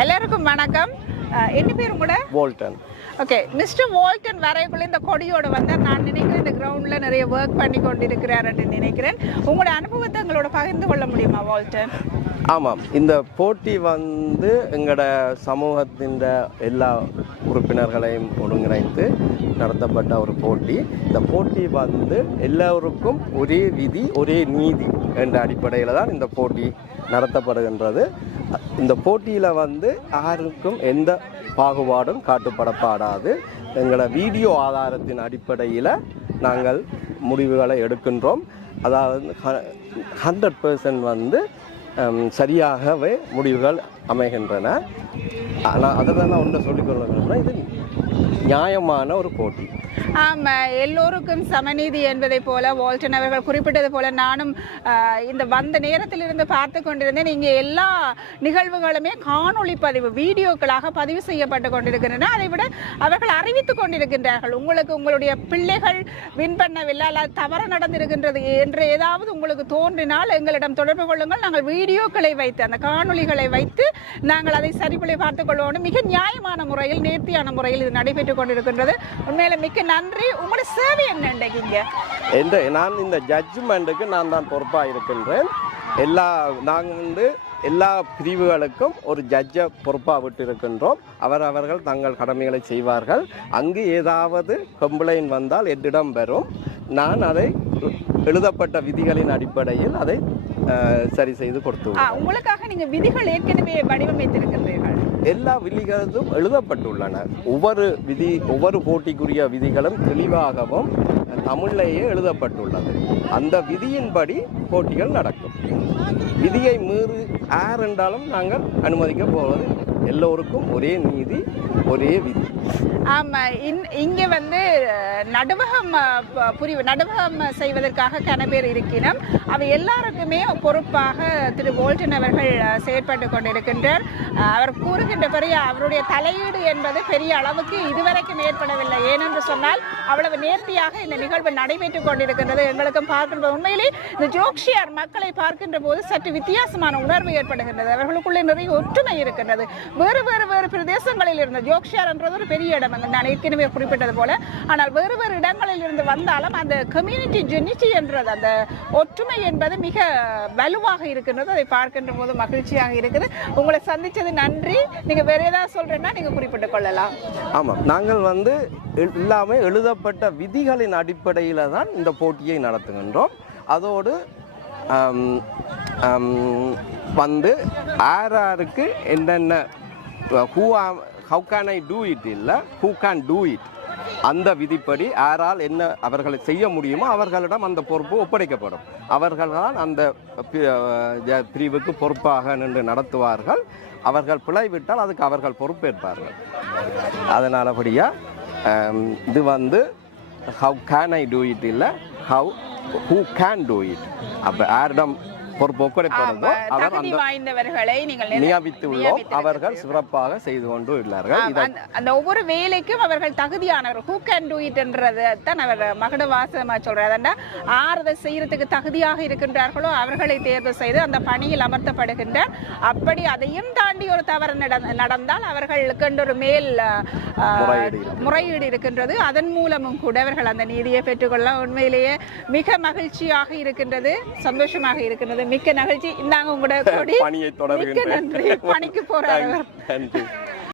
எல்லாருக்கும் வணக்கம். என்ன பேர் உங்களோட? போல்டன் ஓகே மிஸ்டர் வால்டன் வரைக்குள்ள இந்த கொடியோட வந்து நான் நினைக்கிறேன் இந்த கிரவுண்டில் நிறைய ஒர்க் பண்ணி கொண்டு இருக்கிறாருன்னு நினைக்கிறேன். உங்களோட அனுபவத்தை எங்களோட பகிர்ந்து கொள்ள முடியுமா வால்டன் ஆமாம். இந்த போட்டி வந்து எங்களோட சமூகத்தின் எல்லா உறுப்பினர்களையும் ஒருங்கிணைத்து நடத்தப்பட்ட ஒரு போட்டி. இந்த போட்டி வந்து எல்லோருக்கும் ஒரே விதி ஒரே நீதி என்ற அடிப்படையில் தான் இந்த போட்டி நடத்தப்படுகின்றது. இந்த போட்டியில் வந்து யாருக்கும் எந்த பாகுபாடும் காட்டுப்படப்படாது. எங்களோட வீடியோ ஆதாரத்தின் அடிப்படையில் நாங்கள் முடிவுகளை எடுக்கின்றோம். அதாவது ஹண்ட்ரட் பர்சன்ட் வந்து சரியாகவே முடிவுகள் அமைகின்றன. ஆனால் அதை தான் நான் ஒன்று சொல்லிக்கொள்ள விரும்புகிறேன் இது நியாயமான ஒரு போட்டி. ஆமாம் எல்லோருக்கும் சமநீதி என்பதை போல வால்டன் அவர்கள் குறிப்பிட்டது போல நானும் இந்த வந்த நேரத்திலிருந்து பார்த்து கொண்டிருந்தேன். இங்கே எல்லா நிகழ்வுகளுமே காணொளி பதிவு வீடியோக்களாக பதிவு செய்யப்பட்டு கொண்டிருக்கின்றன. அதை விட அவர்கள் அறிவித்துக் கொண்டிருக்கின்றார்கள். உங்களுக்கு உங்களுடைய பிள்ளைகள் வின் பண்ணவில்லை அல்லது தவறு நடந்திருக்கின்றது என்று ஏதாவது உங்களுக்கு தோன்றினால் எங்களிடம் தொடர்பு கொள்ளுங்கள். நாங்கள் வீடியோக்களை வைத்து அந்த காணொளிகளை வைத்து நாங்கள் அதை சரிபடி பார்த்துக் கொள்வோம். மிக நியாயமான முறையில் நேர்த்தியான முறையில் இது நடைபெற்றுக் கொண்டிருக்கின்றது. உண்மையில மிக்க நன்றி. உங்களுடைய சேவை என்ன இன்றைக்கு என்ற நான் இந்த ஜட்ஜ்மெண்ட்டுக்கு நான் தான் பொறுப்பாக இருக்கின்றேன். எல்லா நாங்கள் வந்து எல்லா பிரிவுகளுக்கும் ஒரு ஜட்ஜை பொறுப்பாக விட்டு இருக்கின்றோம் அவர் அவர்கள் தங்கள் கடமைகளை செய்வார்கள். அங்கு ஏதாவது கம்ப்ளைண்ட் வந்தால் என்னிடம் வரும். நான் அதை எழுதப்பட்ட விதிகளின் அடிப்படையில் அதை சரி செய்து கொடுத்து உங்களுக்காக நீங்க விதிகள் ஏற்கனவே வடிவமைத்திருக்கின்றீர்கள். எல்லா விதிகளும் எழுதப்பட்டுள்ளன. ஒவ்வொரு விதி ஒவ்வொரு போட்டிக்குரிய விதிகளும் தெளிவாகவும் தமிழிலேயே எழுதப்பட்டுள்ளது. அந்த விதியின்படி போட்டிகள் நடக்கும். விதியை மீறி யார் என்றாலும் நாங்கள் அனுமதிக்க போவது எல்லோருக்கும் ஒரே நீதி ஒரே விதி. ஆமா இன்- இங்க வந்து நடுவகம் புரிவு நடுவகம் செய்வதற்காக கனபேர் இருக்கினோம். அவை எல்லாருக்குமே பொறுப்பாக திரு போல்டன் அவர்கள் செயற்பட்டு கொண்டிருக்கின்றார். அவர் கூறுகின்ற பெரிய அவருடைய தலையீடு என்பது பெரிய அளவுக்கு இதுவரைக்கும் ஏற்படவில்லை. ஏனென்று சொன்னால் அவ்வளவு நேர்த்தியாக இந்த நிகழ்வு நடைபெற்றுக் கொண்டிருக்கின்றது. எங்களுக்கும் பார்க்கின்ற உண்மையிலே இந்த ஜோக்ஷியார் மக்களை பார்க்கின்ற போது சற்று வித்தியாசமான உணர்வு ஏற்படுகின்றது. அவர்களுக்குள்ளே நிறைய ஒற்றுமை இருக்கின்றது. வேறு வேறு வேறு பிரதேசங்களில் இருந்த ஜோக்ஷியார் என்றது ஒரு பெரிய இடம் வந்து நான் ஏற்கனவே குறிப்பிட்டது போல. ஆனால் வேறு வேறு இடங்களில் இருந்து வந்தாலும் அந்த கம்யூனிட்டி ஜெனிட்டி என்றது அந்த ஒற்றுமை என்பது மிக வலுவாக இருக்கின்றது. அதை பார்க்கின்ற போது மகிழ்ச்சியாக இருக்குது. உங்களை சந்தித்தது நன்றி. நீங்கள் வேறு ஏதாவது சொல்கிறேன்னா நீங்கள் குறிப்பிட்டுக் கொள்ளலாம். ஆமாம் நாங்கள் வந்து எல்லாமே எழுதப்பட்ட விதிகளின் அடிப்படையில் தான் இந்த போட்டியை நடத்துகின்றோம். அதோடு வந்து ஆர் ஆருக்கு என்னென்ன who how can I do it இல்லை? ஹூ கேன் டூ இட் அந்த விதிப்படி யாரால் என்ன அவர்களை செய்ய முடியுமோ அவர்களிடம் அந்த பொறுப்பு ஒப்படைக்கப்படும். அவர்கள்தான் அந்த பிரிவுக்கு பொறுப்பாக நின்று நடத்துவார்கள். அவர்கள் பிழைவிட்டால் அதுக்கு அவர்கள் பொறுப்பேற்பார்கள். அதனாலபடியா இது வந்து how can I do it இல்லை? How who can do it அப்போ யாரிடம் பொறுப்பு ஒப்படைப்படுறதோ அவர் தகுதி அந்த வாய்ந்தவர்களை நீங்கள் நினை- நியமித்து உள்ளோம் அவர்கள் சிறப்பாக செய்து கொண்டு உள்ளார்கள். அந்த- ஒவ்வொரு வேலைக்கும் அவர்கள் தகுதியானவர். ஹூ கேன் டூ இட் என்றது தான் அவர் மகட வாசமா சொல்றாரு. அதனா ஆர் அதை செய்யறதுக்கு தகுதியாக இருக்கின்றார்களோ அவர்களை தேர்வு செய்து அந்த பணியில் அமர்த்தப்படுகின்றார் அப்படி அதையும் தாண்டி ஒரு தவறு நட- நடந்தால் அவர்களுக்கு ஒரு மேல் முறையீடு இருக்கின்றது. அதன் மூலமும் கூட அவர்கள் அந்த நீதியை பெற்றுக்கொள்ளலாம். உண்மையிலேயே மிக மகிழ்ச்சியாக இருக்கின்றது சந்தோஷமாக இருக்கின்றது. மிக்க மகிழ்ச்சி இந்தாங்க உங்களோட கொடி. பணியை நன்றி. பணிக்கு அவர். நன்றி